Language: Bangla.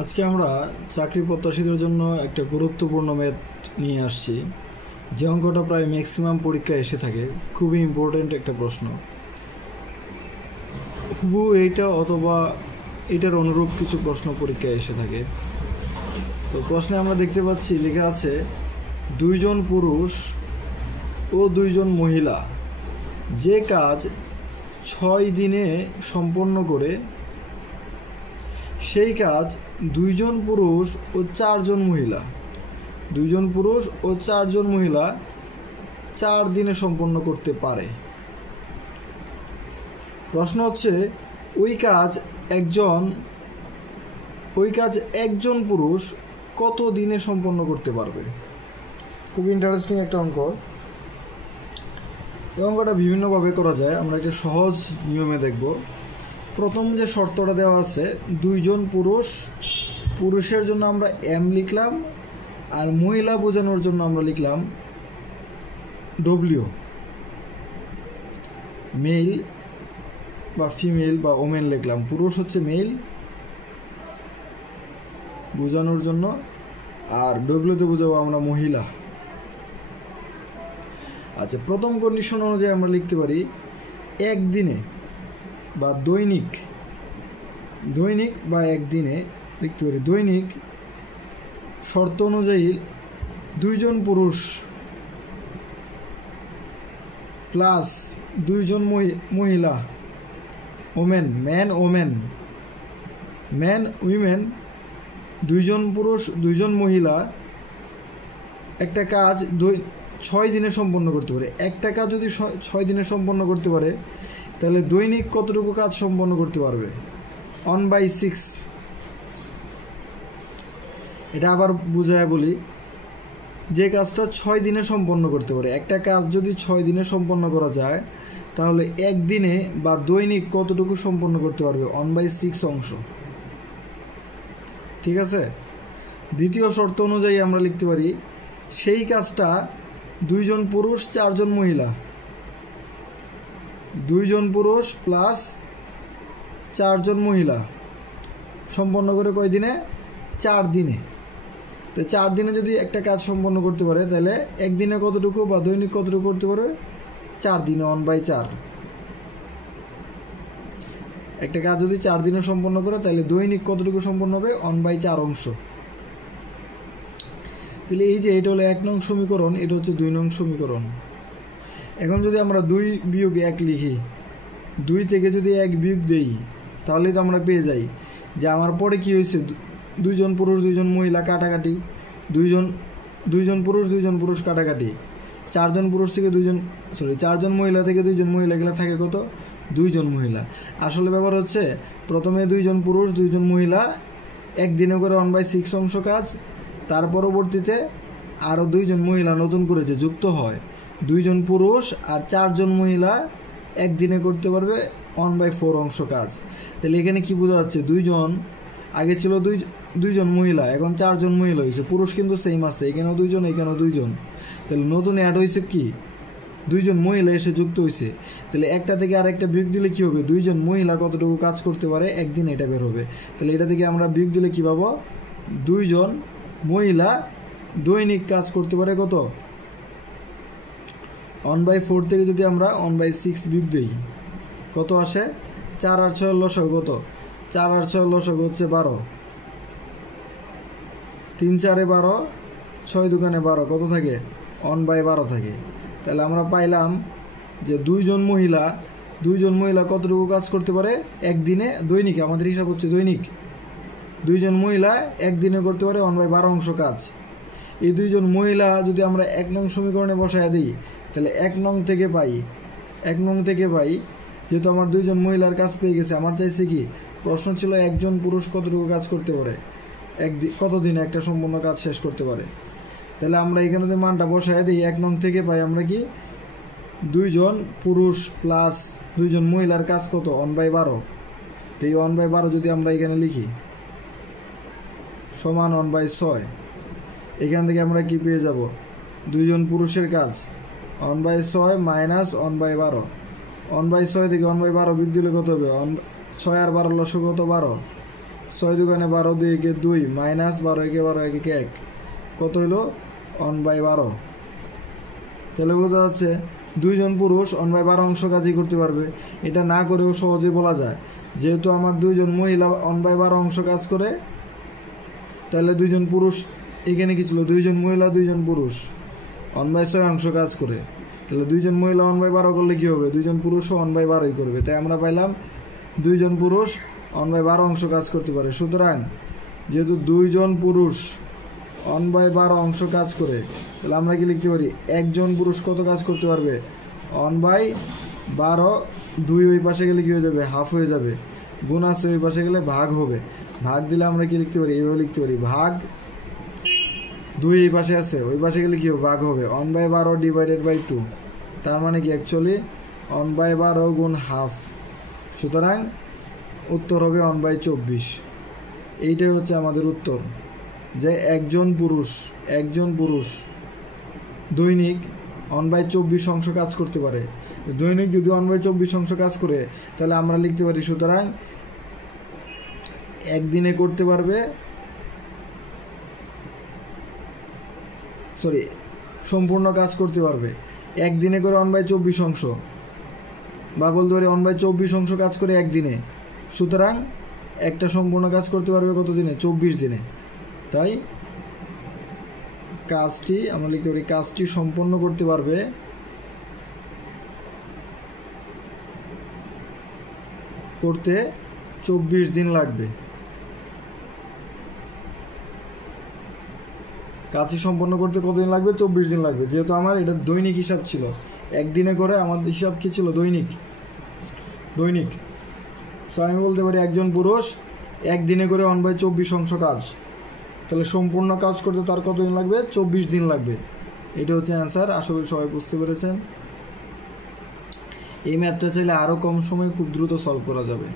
আজকে আমরা চাকরি প্রত্যাশীদের জন্য একটা গুরুত্বপূর্ণ ম্যাথ নিয়ে আসছি, যে অঙ্কটা প্রায় ম্যাক্সিমাম পরীক্ষায় এসে থাকে। খুবই ইম্পর্টেন্ট একটা প্রশ্ন, হুবহু এইটা অথবা এটার অনুরূপ কিছু প্রশ্ন পরীক্ষায় এসে থাকে। তো প্রশ্নে আমরা দেখতে পাচ্ছি লেখা আছে 2 জন পুরুষ ও 2 জন মহিলা যে কাজ 6 দিনে সম্পন্ন করে সেই কাজ 2 জন পুরুষ ও 4 জন মহিলা 2 জন পুরুষ ও 4 জন মহিলা 4 দিনে সম্পন্ন করতে পারে। প্রশ্ন হচ্ছে ওই কাজ একজন পুরুষ কত দিনে সম্পন্ন করতে পারবে। খুব ইন্টারেস্টিং একটা অঙ্ক। এই অঙ্কটা বিভিন্নভাবে করা যায়, আমরা একটা সহজ নিয়মে দেখব। প্রথম যে শর্তটা দেওয়া আছে 2 জন পুরুষের জন্য আমরা এম লিখলাম, আর মহিলা বোঝানোর জন্য আমরা লিখলাম ডব্লিউ। মেল বা ফিমেল বা ওমেন লিখলাম, পুরুষ হচ্ছে মেল বোঝানোর জন্য, আর ডব্লিউতে বোঝাবো আমরা মহিলা। আচ্ছা, প্রথম কন্ডিশন অনুযায়ী আমরা লিখতে পারি একদিনে বা দৈনিক বা একদিনে লিখতে পারি দৈনিক। শর্ত অনুযায়ী 2 জন পুরুষ প্লাস 2 জন মহিলা, ম্যান উইমেন, 2 জন পুরুষ 2 জন মহিলা একটা কাজ 6 দিনে সম্পন্ন করতে পারে। একটা কাজ যদি 6 দিনে সম্পন্ন করতে পারে, তাহলে দৈনিক কতটুকু কাজ সম্পন্ন করতে পারবে? 1/6। এটা আবার বুঝায় বলি, যে কাজটা 6 দিনে সম্পন্ন করতে পারে, একটা কাজ যদি 6 দিনে সম্পন্ন করা যায়, তাহলে একদিনে বা দৈনিক কতটুকু সম্পন্ন করতে পারবে? 1/6 অংশ। ঠিক আছে। দ্বিতীয় শর্ত অনুযায়ী আমরা লিখতে পারি সেই কাজটা 2 জন পুরুষ 4 জন মহিলা, 2 জন পুরুষ প্লাস 4 জন মহিলা সম্পন্ন করে কয় দিনে? 4 দিনে। তো 4 দিনে যদি একটা কাজ সম্পন্ন করতে পারে, তাহলে একদিনে কতটুকু বা দৈনিক কতটুকু করতে পারবে? 4 দিনে 1/4। একটা কাজ যদি 4 দিনে সম্পন্ন করে, তাহলে দৈনিক কতটুকু সম্পন্ন হবে? 1/4 অংশ। তাহলে এই যে এটা হলো 1 নং সমীকরণ, এটা হচ্ছে 2 নং সমীকরণ। এখন যদি আমরা 2 বিয়োগ 1 লিখি, 2 থেকে যদি 1 বিয়োগ দেই, তাহলে তো আমরা পেয়ে যাই যে আমার পরে কি হয়েছে? 2 জন পুরুষ 2 জন মহিলা কাটাকাটি, 2 জন পুরুষ 2 জন পুরুষ কাটাকাটি, 4 জন পুরুষ থেকে 4 জন মহিলা থেকে 2 জন মহিলা গেলে থাকে কত? 2 জন মহিলা। আসলে ব্যাপার হচ্ছে প্রথমে 2 জন পুরুষ 2 জন মহিলা একদিনে করে 1/6 অংশ কাজ, তার পরবর্তীতে আরও 2 জন মহিলা নতুন করেছে যুক্ত হয়, 2 জন পুরুষ আর 4 জন মহিলা একদিনে করতে পারবে 1/4 অংশ কাজ। তাহলে এখানে কি বোঝা যাচ্ছে? 2 জন, আগে ছিল 2 জন মহিলা, এখন 4 জন মহিলা হয়েছে। পুরুষ কিন্তু সেম আছে, এখানেও 2 জন এখানেও 2 জন। তাহলে নতুন অ্যাড হয়েছে কি? 2 জন মহিলা এসে যুক্ত হয়েছে। তাহলে একটা থেকে আর একটা বিয়োগ দিলে কী হবে? 2 জন মহিলা কতটুকু কাজ করতে পারে একদিন, এটা বের হবে। তাহলে এটা থেকে আমরা বিয়োগ দিলে কী পাবো? 2 জন মহিলা দৈনিক কাজ করতে পারে কত? 1/4 থেকে যদি আমরা 1/6 বিয়োগ দিই, কত আসে? 4 আর 6 লসাগু কত? 4 আর 6 লসাগু হচ্ছে 12, 3 4 12, 6 2 12, কত থাকে? 1/12 থাকে। তাহলে আমরা পাইলাম যে 2 জন মহিলা কতটুকু কাজ করতে পারে একদিনে? দৈনিক, আমাদের হিসাব হচ্ছে দৈনিক। 2 জন মহিলা একদিনে করতে পারে 1/12 অংশ কাজ। এই 2 জন মহিলা যদি আমরা 1 নং সমীকরণে বসায় দিই, তাহলে 1 নং থেকে পাই, যেহেতু আমার 2 জন মহিলার কাজ পেয়ে গেছে। আমার চাইছে কি? প্রশ্ন ছিল একজন পুরুষ কতটুকু কাজ করতে পারে কতদিনে একটা সম্পূর্ণ কাজ শেষ করতে পারে। তাহলে আমরা এখানে যে মানটা বসায় দিই, 1 নং থেকে পাই আমরা কি? 2 জন পুরুষ প্লাস 2 জন মহিলার কাজ কত? 1/12। তো এই 1/12 যদি আমরা এখানে লিখি সমান 1/6, এখান থেকে আমরা কি পেয়ে যাব? 2 জন পুরুষের কাজ 1/6 মাইনাস 1/12, 1/6 থেকে 1/12 বিয়োগ দিলে কত হবে? 6 আর 12 লসগু কত? 12, 6 দুগুণে 12, 2 একে 2 মাইনাস 12 একে 12 একে 1 কত হইলো 1/12। তাহলে বোঝা যাচ্ছে দুইজন পুরুষ 1/12 অংশ কাজই করতে পারবে। এটা না করেও সহজেই বলা যায়, যেহেতু আমার দুইজন মহিলা 1/12 অংশ কাজ করে, তাহলে দুইজন পুরুষ এখানে কি ছিল, দুইজন মহিলা 2জন পুরুষ 1/6 অংশ কাজ করে। তাহলে দুইজন মহিলা 1/12 করলে কি হবে, দুইজন পুরুষও 1/12ই করবে। তাই আমরা পাইলাম দুইজন পুরুষ 1/12 অংশ কাজ করতে পারে। সুতরাং যেহেতু দুইজন পুরুষ 1/12 অংশ কাজ করে, তাহলে আমরা কি লিখতে পারি, একজন পুরুষ কত কাজ করতে পারবে 1/12, 2 ওই পাশে গেলে কি হয়ে যাবে, হাফ হয়ে যাবে, গুণ আছে ওই পাশে গেলে ভাগ হবে, ভাগ দিলে আমরা কি লিখতে পারি, এইভাবে লিখতে পারি, ভাগ 2 এই পাশে আছে ওই পাশে গেলে কি হবে, ভাগ হবে 1/12 ডিভাইডেড বাই 2, তার মানে কি অ্যাকচুয়ালি 1/12 গুণ হাফ। সুতরাং উত্তর হবে 1/24। এইটাই হচ্ছে আমাদের উত্তর, যে একজন পুরুষ দৈনিক 1/24 অংশ কাজ করতে পারে। দৈনিক যদি 1/24 অংশ কাজ করে, তাহলে আমরা লিখতে পারি, সুতরাং একদিনে করতে পারবে, সম্পূর্ণ কাজ করতে পারবে একদিনে করে 1/24 অংশ, বা বলতে পারি 1/24 অংশ কাজ করে একদিনে। সুতরাং একটা সম্পূর্ণ কাজ করতে পারবে কত দিনে, 24 দিনে। তাই কাজটি আমরা লিখতে পারি, কাজটি সম্পন্ন করতে পারবে করতে 24 দিন লাগবে। কাজটি সম্পন্ন করতে কতদিন লাগবে, 24 দিন লাগবে। যেহেতু আমার এটা দৈনিক হিসাব ছিল, একদিনে করে আমার হিসাব কি ছিল, দৈনিক। তো আমি বলতে পারি একজন পুরুষ একদিনে করে 1/24 অংশ কাজ, তাহলে সম্পূর্ণ কাজ করতে তার কতদিন লাগবে, 24 দিন লাগবে। এটা হচ্ছে অ্যান্সার। আশা করি সবাই বুঝতে পেরেছেন। এই ম্যাথটা চাইলে আরও কম সময়ে খুব দ্রুত সলভ করা যাবে।